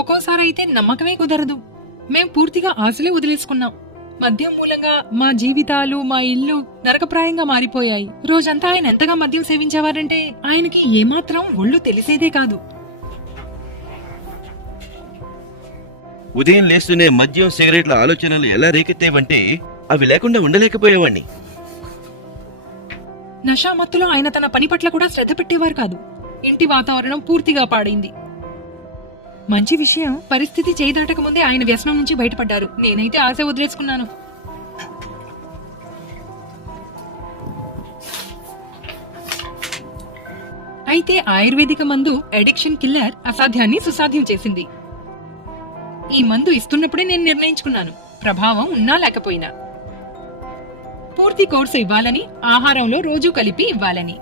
ఒక్కోసారి అయితే నమ్మకమే కుదరదు. మేం పూర్తిగా ఆశలే వదిలేసుకున్నాం. మద్యం మూలంగా మా జీవితాలు, మా ఇల్లు నరకప్రాయంగా మారిపోయాయి. రోజంతా ఆయన ఎంతగా మద్యం సేవించేవారంటే ఆయనకి ఏమాత్రం ఒళ్ళు తెలిసేదే కాదు. ఉదయం లేస్తూనే మద్యం, సిగరెట్ల ఆలోచనలు ఎలా రేకెత్తేవంటే అవి లేకుండా ఉండలేకపోయేవాణ్ణి. నషామత్తులో ఆయన తన పని పట్ల కూడా శ్రద్ధ పెట్టేవారు కాదు. ఇంటి వాతావరణం పూర్తిగా పాడైంది. మంచి విషయం, పరిస్థితి చేదాటక ముందే ఆయన వ్యసనం నుంచి బయటపడ్డారు. నేనైతే ఆశ వదిలేసుకున్నాను. అయితే ఆయుర్వేదిక మందు అడిక్షన్ కిల్లర్ అసాధ్యాన్ని సుసాధ్యం చేసింది. ఈ మందు ఇస్తున్నప్పుడే నేను నిర్ణయించుకున్నాను, ప్రభావం ఉన్నా లేకపోయినా పూర్తి కోర్సు ఇవ్వాలని, ఆహారంలో రోజు కలిపి ఇవ్వాలని.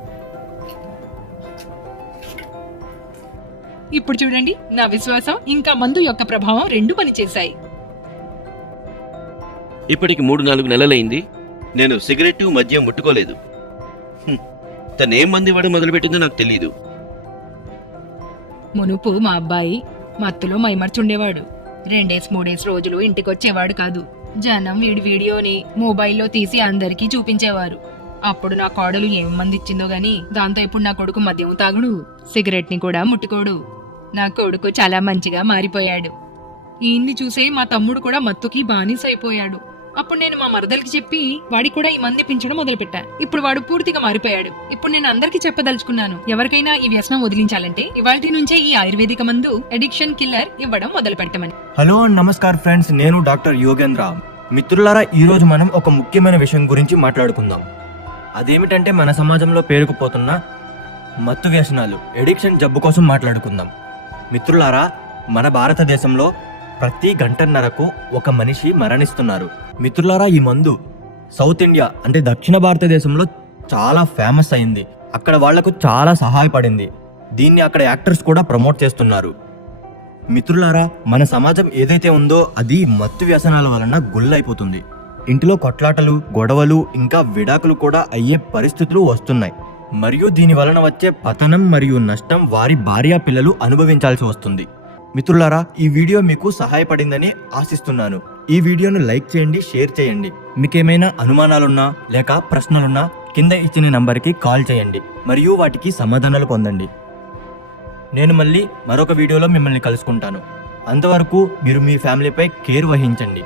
ఇప్పుడు చూడండి, నా విశ్వాసం ఇంకా మందు యొక్క ప్రభావం రెండు పనిచేశాయి. ఇప్పటికి 3-4 నెలలైంది. నేను సిగరెట్, మద్యం ముట్టుకోలేదు. తనేం మంది ఇవ్వడం మొదలుపెట్టిందో నాకు తెలీదు. మునుపు మా అబ్బాయి మత్తులో మైమర్చుండేవాడు. 2-3 రోజులు ఇంటికొచ్చేవాడు కాదు. జనం వీడి వీడియోని మొబైల్లో తీసి అందరికీ చూపించేవారు. అప్పుడు నా కోడలు ఏం మంది ఇచ్చిందో గాని, దాంతో ఇప్పుడు నా కొడుకు మద్యం తాగుడు, సిగరెట్ ని కూడా ముట్టుకోడు. నా కొడుకు చాలా మంచిగా మారిపోయాడు. ఈయన్ని చూసే మా తమ్ముడు కూడా మత్తుకి బానిసైపోయాడు. అప్పుడు నేను మా మరదలకి చెప్పి వాడికి కూడా ఈ మంది పించడం మొదలుపెట్టా. ఇప్పుడు వాడు పూర్తిగా మారిపోయాడు. ఇప్పుడు నేను అందరికీ చెప్పదలుచుకున్నాను, ఎవరికైనా ఈ వ్యసనం వదిలించాలంటే ఇవాల్టి నుంచే ఈ ఆయుర్వేదిక మందు అడిక్షన్ కిల్లర్ ఇవ్వడం మొదలు పెట్టమని. హలో నమస్కార్ ఫ్రెండ్స్, నేను డాక్టర్ యోగేంద్ర. మిత్రులారా, ఈరోజు మనం ఒక ముఖ్యమైన విషయం గురించి మాట్లాడుకుందాం. అదేమిటంటే మన సమాజంలో పేరుకుపోతున్న మత్తు వ్యసనాలు, ఎడిక్షన్ జబ్బు కోసం మాట్లాడుకుందాం. మిత్రులారా, మన భారతదేశంలో ప్రతి గంటన్నరకు ఒక మనిషి మరణిస్తున్నారు. మిత్రులారా, ఈ మందు సౌత్ ఇండియా అంటే దక్షిణ భారతదేశంలో చాలా ఫేమస్ అయింది. అక్కడ వాళ్లకు చాలా సహాయపడింది. దీన్ని అక్కడ యాక్టర్స్ కూడా ప్రమోట్ చేస్తున్నారు. మిత్రులారా, మన సమాజం ఏదైతే ఉందో అది మత్తు వ్యసనాల వలన గుల్లైపోతుంది. ఇంటిలో కొట్లాటలు, గొడవలు, ఇంకా విడాకులు కూడా అయ్యే పరిస్థితులు వస్తున్నాయి. మరియు దీని వలన వచ్చే పతనం మరియు నష్టం వారి భార్య పిల్లలు అనుభవించాల్సి వస్తుంది. మిత్రులారా, ఈ వీడియో మీకు సహాయపడిందని ఆశిస్తున్నాను. ఈ వీడియోను లైక్ చేయండి, షేర్ చేయండి. మీకేమైనా అనుమానాలున్నా లేక ప్రశ్నలున్నా కింద ఇచ్చిన నంబర్కి కాల్ చేయండి మరియు వాటికి సమాధానాలు పొందండి. నేను మళ్ళీ మరొక వీడియోలో మిమ్మల్ని కలుసుకుంటాను. అంతవరకు మీరు మీ ఫ్యామిలీపై కేర్ వహించండి.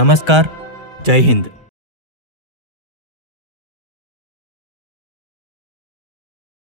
నమస్కార్, జై హింద్.